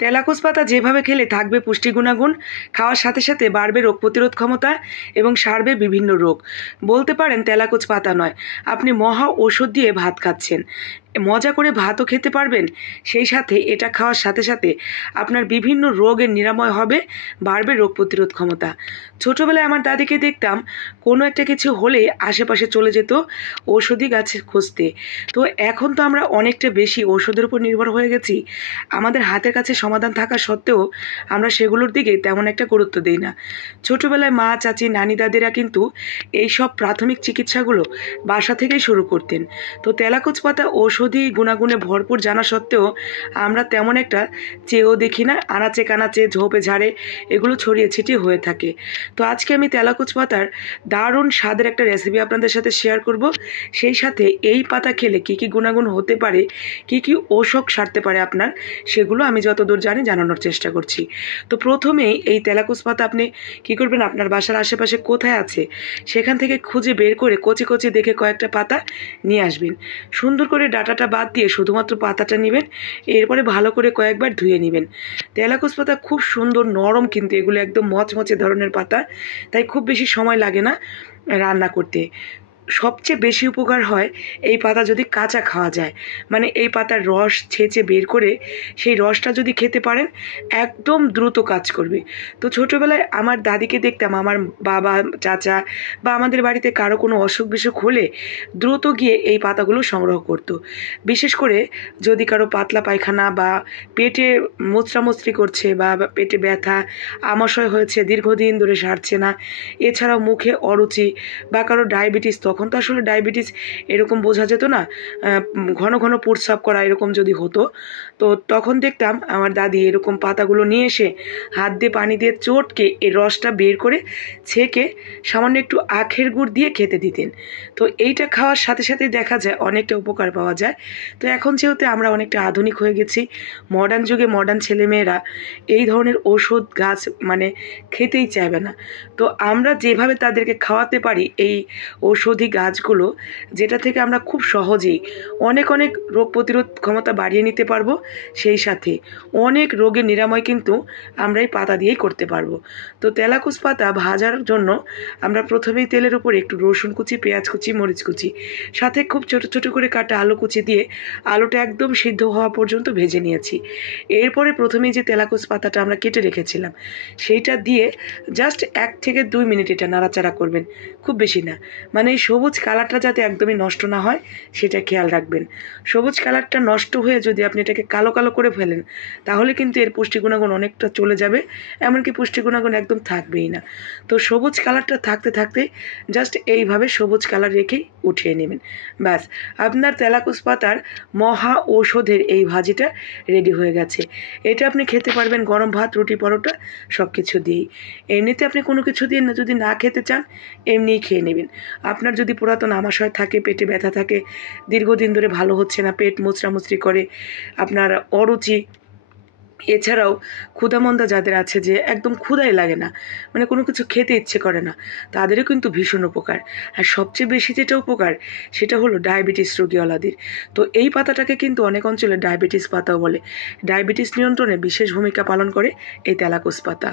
তেলাকুচ পাতা যেভাবে খেলে থাকবে পুষ্টি গুণাগুণ, খাওয়ার সাথে সাথে বাড়বে রোগ প্রতিরোধ ক্ষমতা এবং সারবে বিভিন্ন রোগ। বলতে পারেন তেলাকুচ পাতা নয়, আপনি মহা ঔষধ দিয়ে ভাত খাচ্ছেন। মজা করে ভাতও খেতে পারবেন, সেই সাথে এটা খাওয়ার সাথে সাথে আপনার বিভিন্ন রোগের নিরাময় হবে, বাড়বে রোগ প্রতিরোধ ক্ষমতা। ছোটোবেলায় আমার দাদিকে দেখতাম কোনো একটা কিছু হলেই আশেপাশে চলে যেত ঔষধি গাছ খুঁজতে। তো এখন তো আমরা অনেকটা বেশি ঔষধের উপর নির্ভর হয়ে গেছি। আমাদের হাতের কাছে সমাধান থাকা সত্ত্বেও আমরা সেগুলোর দিকে তেমন একটা গুরুত্ব দিই না। ছোটোবেলায় মা, চাচি, নানি, দাদিরা কিন্তু এই সব প্রাথমিক চিকিৎসাগুলো বাসা থেকেই শুরু করতেন। তো তেলাকুচ পাতা ঔষধি গুণাগুণে ভরপুর জানা সত্ত্বেও আমরা তেমন একটা চেয়েও দেখি না, আনাচে কানাচে ঝোপে ঝাড়ে এগুলো ছড়িয়ে ছিটিয়ে হয়ে থাকে। তো আজকে আমি তেলাকুচ পাতার দারুণ স্বাদের একটা রেসিপি আপনাদের সাথে শেয়ার করব। সেই সাথে এই পাতা খেলে কী কী গুণাগুণ হতে পারে, কী কী অসুখ সারতে পারে আপনার, সেগুলো আমি যতদূর জানি জানানোর চেষ্টা করছি। তো প্রথমেই এই তেলাকুচ পাতা আপনি কী করবেন, আপনার বাসার আশেপাশে কোথায় আছে সেখান থেকে খুঁজে বের করে কচি কচি দেখে কয়েকটা পাতা নিয়ে আসবেন। সুন্দর করে ডাঁটাটা বাদ দিয়ে শুধুমাত্র পাতাটা নেবেন, এরপরে ভালো করে কয়েকবার ধুয়ে নেবেন। তেলাকুচ পাতা খুব সুন্দর নরম, কিন্তু এগুলো একদম মচমচে ধরনের পাতা, তাই খুব বেশি সময় লাগে না রান্না করতে। সবচেয়ে বেশি উপকার হয় এই পাতা যদি কাঁচা খাওয়া যায়, মানে এই পাতার রস ছেঁচে বের করে সেই রসটা যদি খেতে পারেন একদম দ্রুত কাজ করবে। তো ছোটোবেলায় আমার দাদিকে দেখতাম, আমার বাবা, চাচা বা আমাদের বাড়িতে কারো কোনো অসুখ বিসুখ হলে দ্রুত গিয়ে এই পাতাগুলো সংগ্রহ করতো। বিশেষ করে যদি কারো পাতলা পায়খানা বা পেটে মোচড়ামুচড়ি করছে বা পেটে ব্যথা, আমাশয় হয়েছে, দীর্ঘদিন ধরে সারছে না, এছাড়াও মুখে অরুচি বা কারো ডায়াবেটিস, তখন তো আসলে ডায়াবেটিস এরকম বোঝা যেত না, ঘন ঘন প্রস্রাব করা এরকম যদি হতো, তো তখন দেখতাম আমার দাদি এরকম পাতাগুলো নিয়ে এসে হাত দিয়ে পানি দিয়ে চটকে এই রসটা বের করে ছেঁকে সামান্য একটু আখের গুড় দিয়ে খেতে দিতেন। তো এইটা খাওয়ার সাথে সাথে দেখা যায় অনেকটা উপকার পাওয়া যায়। তো এখন যেহেতু আমরা অনেকটা আধুনিক হয়ে গেছি, মডার্ন যুগে মডার্ন ছেলেমেয়েরা এই ধরনের ওষুধ গাছ মানে খেতেই চাইবে না। তো আমরা যেভাবে তাদেরকে খাওয়াতে পারি এই ঔষধি গাছগুলো, যেটা থেকে আমরা খুব সহজেই অনেক অনেক রোগ প্রতিরোধ ক্ষমতা বাড়িয়ে নিতে পারবো, সেই সাথে অনেক রোগের নিরাময় কিন্তু আমরা এই পাতা দিয়েই করতে পারবো। তো তেলাকুচ পাতা ভাজার জন্য আমরা প্রথমেই তেলের উপর একটু রসুন কুচি, পেঁয়াজ কুচি, মরিচ কুচি, সাথে খুব ছোট ছোট করে কাটা আলু কুচি দিয়ে আলুটা একদম সিদ্ধ হওয়া পর্যন্ত ভেজে নিয়েছি। এরপরে প্রথমেই যে তেলাকুচ পাতাটা আমরা কেটে রেখেছিলাম সেইটা দিয়ে জাস্ট 1 থেকে 2 মিনিট এটা নাড়াচাড়া করবেন, খুব বেশি না। মানে এই সবুজ কালারটা যাতে একদমই নষ্ট না হয় সেটা খেয়াল রাখবেন। সবুজ কালারটা নষ্ট হয়ে যদি আপনি এটাকে কালো কালো করে ফেলেন তাহলে কিন্তু এর পুষ্টি গুণাগুণ অনেকটা চলে যাবে, এমনকি পুষ্টি গুণাগুণ একদম থাকবেই না। তো সবুজ কালারটা থাকতে থাকতে জাস্ট এইভাবে সবুজ কালার রেখেই উঠিয়ে নেবেন, ব্যাস আপনার তেলাকুচ পাতার মহা ঔষধের এই ভাজিটা রেডি হয়ে গেছে। এটা আপনি খেতে পারবেন গরম ভাত, রুটি, পরোটা সব কিছু দিয়েই। এমনিতে আপনি কোনো কিছু দিয়ে যদি না খেতে চান এমনিই খেয়ে নেবেন। আপনার যদি পুরাতন আমাশয় থাকে, পেটে ব্যথা থাকে, দীর্ঘদিন ধরে ভালো হচ্ছে না, পেট মোচড়ামুচড়ি করে, আপনার অরুচি, এছাড়াও ক্ষুধামন্দা যাদের আছে যে একদম ক্ষুধাই লাগে না, মানে কোনো কিছু খেতে ইচ্ছে করে না, তাদেরও কিন্তু ভীষণ উপকার। আর সবচেয়ে বেশি যেটা উপকার সেটা হলো ডায়াবেটিস রোগীওয়ালাদের। তো এই পাতাটাকে কিন্তু অনেক অঞ্চলে ডায়াবেটিস পাতাও বলে। ডায়াবেটিস নিয়ন্ত্রণে বিশেষ ভূমিকা পালন করে এই তেলাকুচ পাতা।